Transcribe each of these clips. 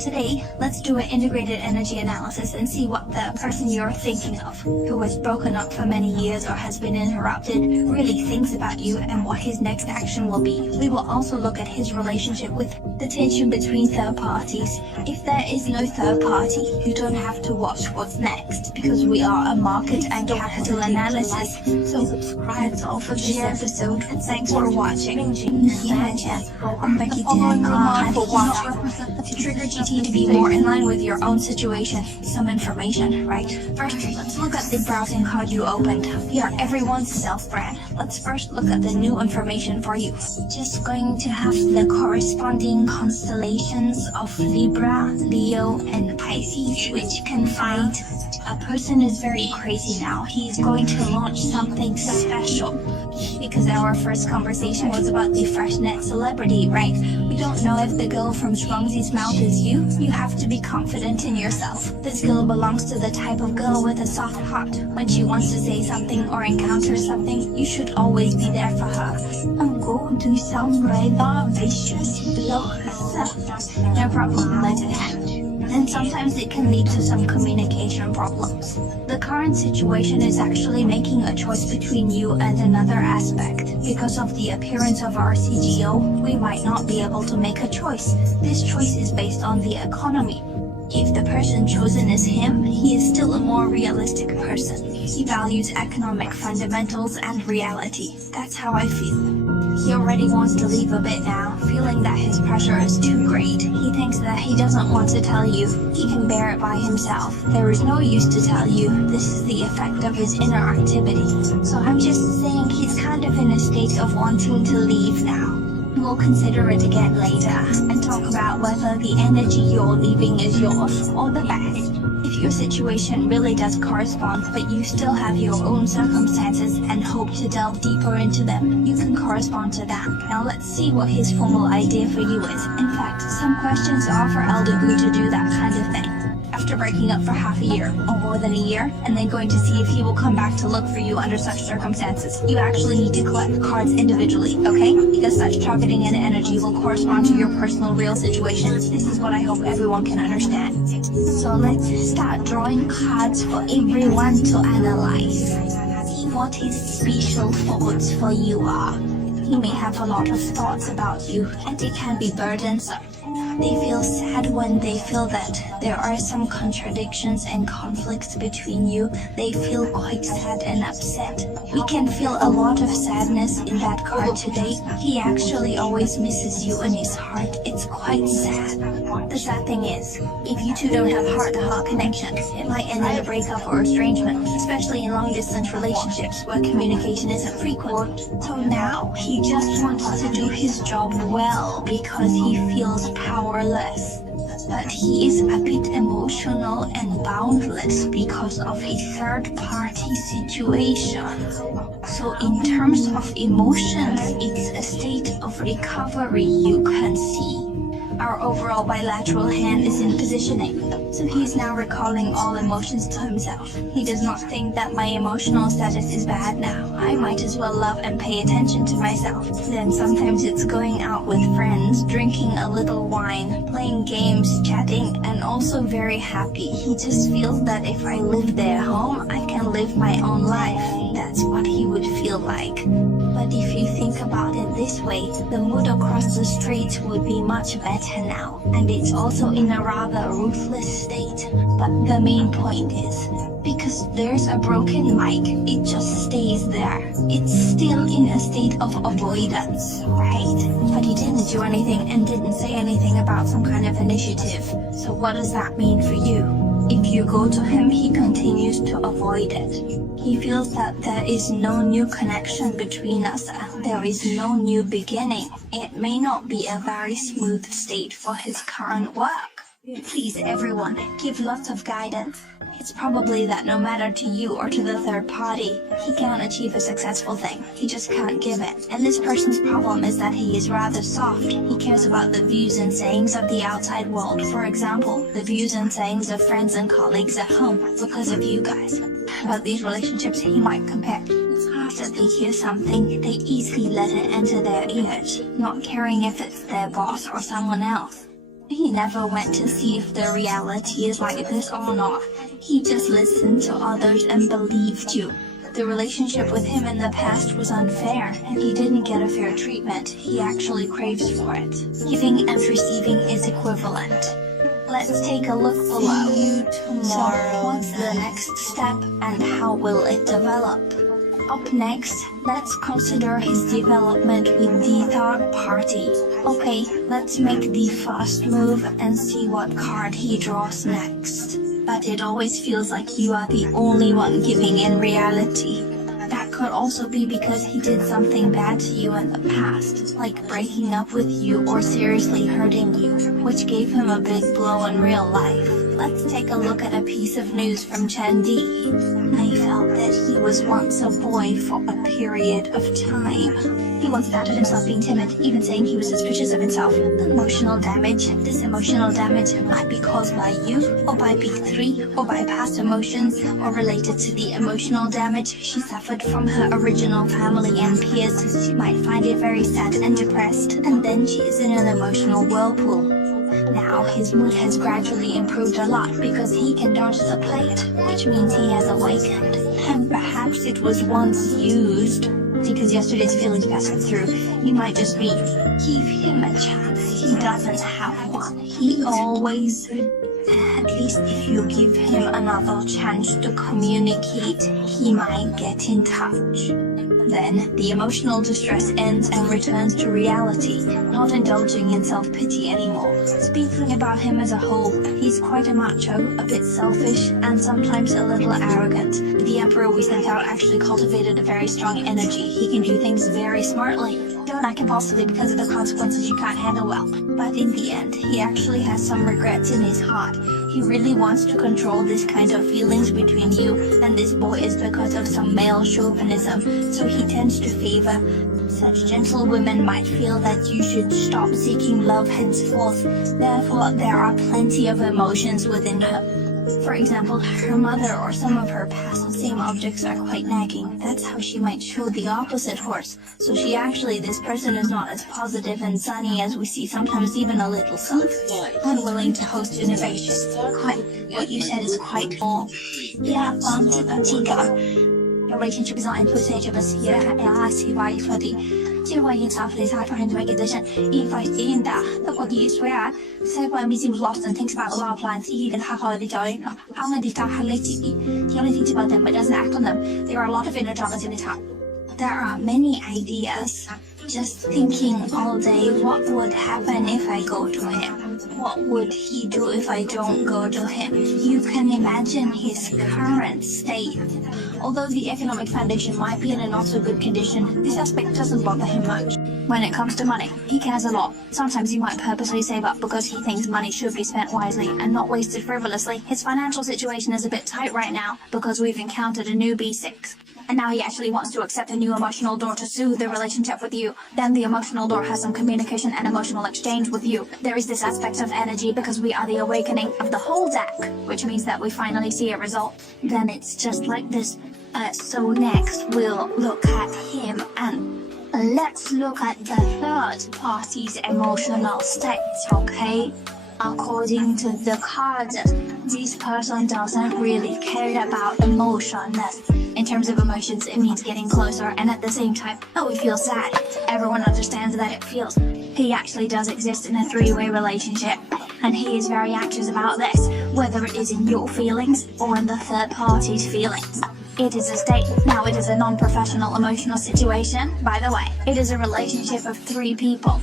Today, let's do an integrated energy analysis and see what the person you're thinking of, who was broken up for many years or has been interrupted, really thinks about you and what his next action will be. We will also look at his relationship with the tension between third parties. If there is no third party, you don't have to watch what's next, because we are a market and capital analysis. So subscribe to all for this episode, and thanks for watching. I'm Becky Dan. To trigger GT to be more in line with your own situation, some information, right? First, let's look at the browsing card you opened. We are everyone's self-brand. Let's first look at the new information for you. Just going to have the corresponding constellations of Libra, Leo, and Pisces, which can find a person is very crazy now. He's going to launch something special. Because our first conversation was about the freshnet celebrity, right? We don't know if the girl from Strongsy's mouth is you. You have to be confident in yourself. This girl belongs to the type of girl with a soft heart. When she wants to say something or encounter something, you should always be there for her. I'm going to sound rather vicious, blow herself. No problem, let it happen. And sometimes it can lead to some communication problems. The current situation is actually making a choice between you and another aspect. Because of the appearance of our CGO, we might not be able to make a choice. This choice is based on the economy. If the person chosen is him, he is still a more realistic person. He values economic fundamentals and reality. That's how I feel. He already wants to leave a bit now, feeling that his pressure is too great. He thinks that he doesn't want to tell you. He can bear it by himself. There is no use to tell you. This is the effect of his inner activity. So I'm just saying he's kind of in a state of wanting to leave now. We'll consider it again later and talk about whether the energy you're leaving is yours or the best. If your situation really does correspond, but you still have your own circumstances and hope to delve deeper into them, you can correspond to that. Now let's see what his formal idea for you is. In fact, some questions are for Elder Wu to do that kind of thing. After breaking up for half a year, or more than a year, and then going to see if he will come back to look for you under such circumstances, you actually need to collect the cards individually, okay? Because such targeting and energy will correspond to your personal real situation. This is what I hope everyone can understand. So let's start drawing cards for everyone to analyze. See what his special thoughts for you are. He may have a lot of thoughts about you, and it can be burdensome. They feel sad when they feel that there are some contradictions and conflicts between you. They feel quite sad and upset. We can feel a lot of sadness in that card today. He actually always misses you in his heart. It's quite sad. The sad thing is, if you two don't have heart-to-heart connection, it might end in a breakup or estrangement, especially in long-distance relationships where communication isn't frequent. So now, he just wants to do his job well because he feels powerless. But he is a bit emotional and boundless because of a third-party situation. So in terms of emotions, it's a state of recovery you can see. Our overall bilateral hand is in positioning, so he is now recalling all emotions to himself. He does not think that my emotional status is bad now. I might as well love and pay attention to myself. Then sometimes it's going out with friends, drinking a little wine, playing games, chatting, and also very happy. He just feels that if I live their home, I can live my own life. That's what he would feel like. But if you think about it this way, the mood across the streets would be much better now. And it's also in a rather ruthless state. But the main point is, because there's a broken mic, it just stays there. It's still in a state of avoidance, right? But he didn't do anything and didn't say anything about some kind of initiative. So what does that mean for you? If you go to him, he continues to avoid it. He feels that there is no new connection between us and there is no new beginning. It may not be a very smooth state for his current work. Please everyone, give lots of guidance. It's probably that no matter to you or to the third party, he can't achieve a successful thing. He just can't give it. And this person's problem is that he is rather soft. He cares about the views and sayings of the outside world. For example, the views and sayings of friends and colleagues at home because of you guys. About these relationships he might compare. After they hear something, they easily let it enter their ears, not caring if it's their boss or someone else. He never went to see if the reality is like this or not. He just listened to others and believed you. The relationship with him in the past was unfair, and he didn't get a fair treatment. He actually craves for it. Giving and receiving is equivalent. Let's take a look below. See you tomorrow. So, what's the next step and how will it develop? Up next, let's consider his development with the third party. Okay, let's make the first move and see what card he draws next. But it always feels like you are the only one giving in reality. That could also be because he did something bad to you in the past, like breaking up with you or seriously hurting you, which gave him a big blow in real life. Let's take a look at a piece of news from Chendi. I felt that he was once a boy for a period of time. He once doubted himself being timid, even saying he was suspicious of himself. Emotional damage. This emotional damage might be caused by you, or by B3, or by past emotions, or related to the emotional damage she suffered from her original family and peers. She might find it very sad and depressed, and then she is in an emotional whirlpool. Now his mood has gradually improved a lot because he can dodge the plate, which means he has awakened. And perhaps it was once used, because yesterday's feelings passed through. You might just be, give him a chance. He doesn't have one. He always, at least if you give him another chance to communicate, he might get in touch. Then, the emotional distress ends and returns to reality, not indulging in self-pity anymore. Speaking about him as a whole, he's quite a macho, a bit selfish, and sometimes a little arrogant. The Emperor we sent out actually cultivated a very strong energy. He can do things very smartly. Don't act impulsively because of the consequences you can't handle well. But in the end, he actually has some regrets in his heart. He really wants to control this kind of feelings between you and this boy is because of some male chauvinism, so he tends to favor such gentle women might feel that you should stop seeking love henceforth. Therefore, there are plenty of emotions within her. For example, her mother or some of her past same objects are quite nagging. That's how she might show the opposite horse. So this person is not as positive and sunny as we see, sometimes even a little soft, unwilling to host innovation. What you said is quite all. Yeah, Your relationship is not in stage of a he swear he seems lost and thinks about a lot of plans. He even has holiday joy. How many he only thinks about them but doesn't act on them. There are a lot of inner dramas in his heart. There are many ideas. Just thinking all day, what would happen if I go to him? What would he do if I don't go to him? You can imagine his current state. Although the economic foundation might be in a not so good condition, this aspect doesn't bother him much. When it comes to money, he cares a lot. Sometimes he might purposely save up because he thinks money should be spent wisely and not wasted frivolously. His financial situation is a bit tight right now because we've encountered a new B6. And now he actually wants to accept a new emotional door to soothe the relationship with you. Then the emotional door has some communication and emotional exchange with you. There is this aspect of energy because we are the awakening of the whole deck, which means that we finally see a result. Then it's just like this. So next we'll look at him and let's look at the third party's emotional state, okay? According to the card, this person doesn't really care about emotions. In terms of emotions, it means getting closer, and at the same time, we feel sad. Everyone understands that it feels. He actually does exist in a three-way relationship, and he is very anxious about this, whether it is in your feelings or in the third party's feelings. It is a state. Now it is a non-professional emotional situation. By the way, it is a relationship of three people.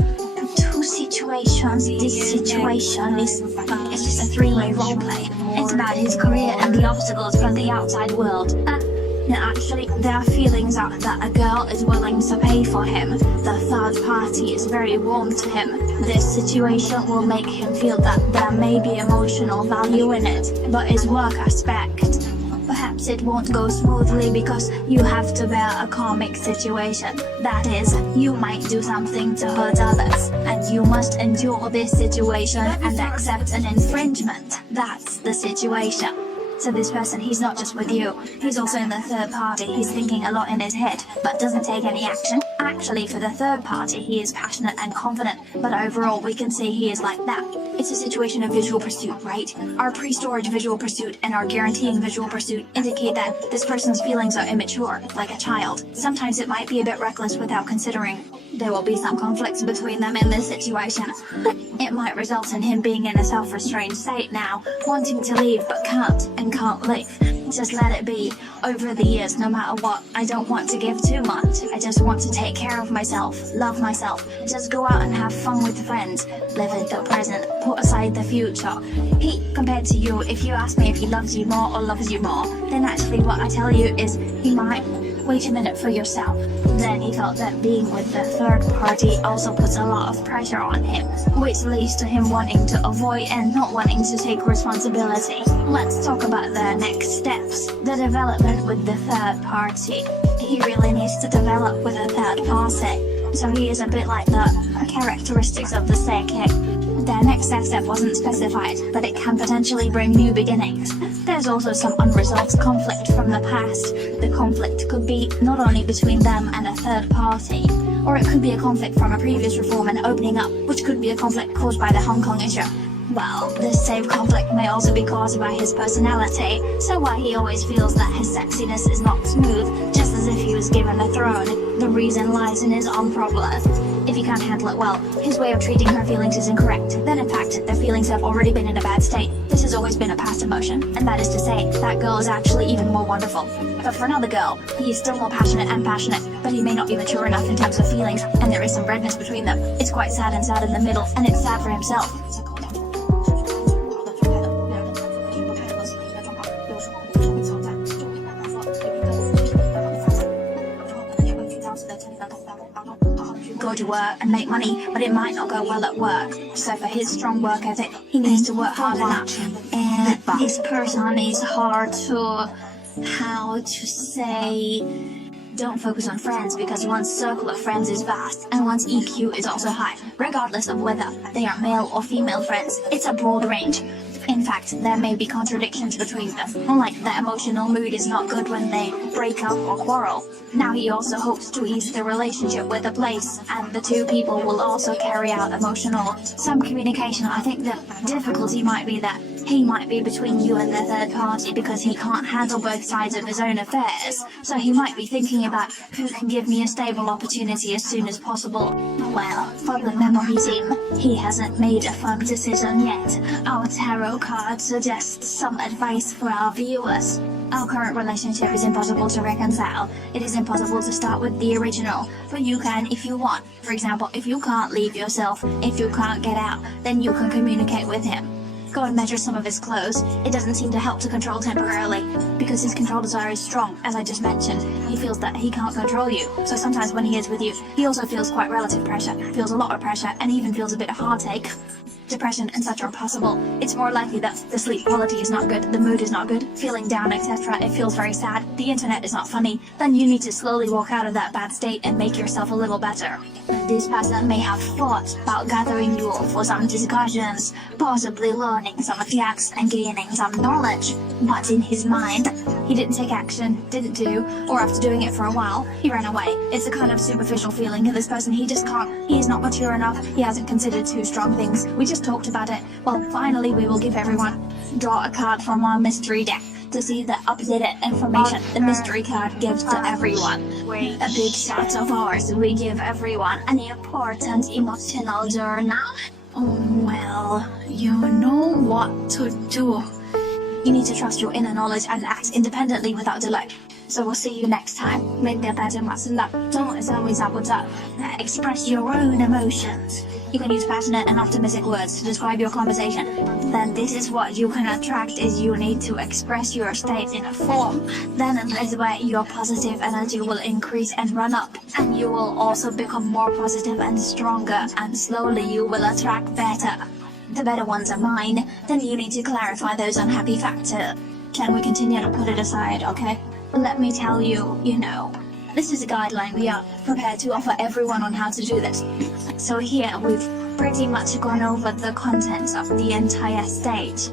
Two situations. This situation is it's just a three-way role play. It's about his career and the obstacles from the outside world. Actually, there are feelings that a girl is willing to pay for him. The third party is very warm to him. This situation will make him feel that there may be emotional value in it, but his work aspect. Perhaps it won't go smoothly because you have to bear a karmic situation. That is, you might do something to hurt others, and you must endure this situation and accept an infringement. That's the situation. So this person, he's not just with you, he's also in the third party. He's thinking a lot in his head, but doesn't take any action. Actually, for the third party, he is passionate and confident, but overall we can say he is like that. It's a situation of visual pursuit, right? Our pre-storage visual pursuit and our guaranteeing visual pursuit indicate that this person's feelings are immature, like a child. Sometimes it might be a bit reckless without considering there will be some conflicts between them in this situation. It might result in him being in a self-restrained state now, wanting to leave but can't and can't leave. Just let it be. Over the years, no matter what, I don't want to give too much. I just want to take care of myself, love myself, just go out and have fun with friends, live in the present, put aside the future. He, compared to you, if you ask me if he loves you more or loves you more, then actually what I tell you is he might. Wait a minute for yourself. Then he felt that being with the third party also puts a lot of pressure on him, which leads to him wanting to avoid and not wanting to take responsibility. Let's talk about the next steps. The development with the third party. He really needs to develop with a third party. So he is a bit like the characteristics of the psychic. Their next step wasn't specified, but it can potentially bring new beginnings. There's also some unresolved conflict from the past. The conflict could be not only between them and a third party, or it could be a conflict from a previous reform and opening up, which could be a conflict caused by the Hong Kong issue. Well, this same conflict may also be caused by his personality, so while he always feels that his sexiness is not smooth, just as if he was given a throne, the reason lies in his own problem. If he can't handle it well, his way of treating her feelings is incorrect. Then in fact, their feelings have already been in a bad state. This has always been a past emotion, and that is to say, that girl is actually even more wonderful. But for another girl, he is still more passionate, but he may not be mature enough in terms of feelings, and there is some redness between them. It's quite sad and sad in the middle, and it's sad for himself. Go to work and make money, but it might not go well at work. So for his strong work ethic, he needs to work hard enough. And this person is hard to, how to say, don't focus on friends because one's circle of friends is vast and one's EQ is also high, regardless of whether they are male or female friends. It's a broad range. In fact, there may be contradictions between them, like the emotional mood is not good when they break up or quarrel. Now he also hopes to ease the relationship with the place, and the two people will also carry out some communication. I think the difficulty might be that he might be between you and the third party because he can't handle both sides of his own affairs. So he might be thinking about who can give me a stable opportunity as soon as possible. Well, for the memory team, he hasn't made a firm decision yet. Our tarot card suggests some advice for our viewers. Our current relationship is impossible to reconcile. It is impossible to start with the original, but you can if you want. For example, if you can't leave yourself, if you can't get out, then you can communicate with him. Go and measure some of his clothes. It doesn't seem to help to control temporarily, because his control desire is strong, as I just mentioned. He feels that he can't control you, so sometimes when he is with you, he also feels quite relative pressure, feels a lot of pressure, and even feels a bit of heartache. Depression and such are possible. It's more likely that the sleep quality is not good, the mood is not good, feeling down, etc. It feels very sad, the internet is not funny. Then you need to slowly walk out of that bad state and make yourself a little better. This person may have thought about gathering you for some discussions, possibly learning some facts and gaining some knowledge. But in his mind, he didn't take action, didn't do, or after doing it for a while, he ran away. It's a kind of superficial feeling of this person. He just can't, he is not mature enough, he hasn't considered two strong things. We just talked about it. Well, finally we will give everyone, draw a card from our mystery deck to see the updated information the mystery card gives to everyone. A big shot of ours, we give everyone an important emotional journal. Well, you know what to do. You need to trust your inner knowledge and act independently without delay. So we'll see you next time. Express your own emotions. You can use passionate and optimistic words to describe your conversation. Then this is what you can attract, is you need to express your state in a form. Then in this way your positive energy will increase and run up. And you will also become more positive and stronger, and slowly you will attract better. The better ones are mine. Then you need to clarify those unhappy factors. Can we continue to put it aside, okay? Let me tell you, this is a guideline we are prepared to offer everyone on how to do this. So here we've pretty much gone over the contents of the entire stage.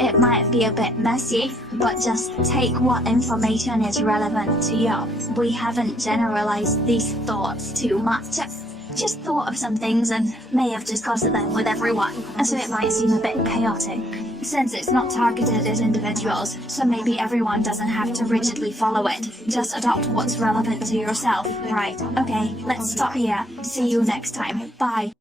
It might be a bit messy, but just take what information is relevant to you. We haven't generalized these thoughts too much. Just thought of some things and may have discussed them with everyone, and so it might seem a bit chaotic. Since it's not targeted at individuals, so maybe everyone doesn't have to rigidly follow it. Just adopt what's relevant to yourself, right? Okay, let's stop here. See you next time. Bye.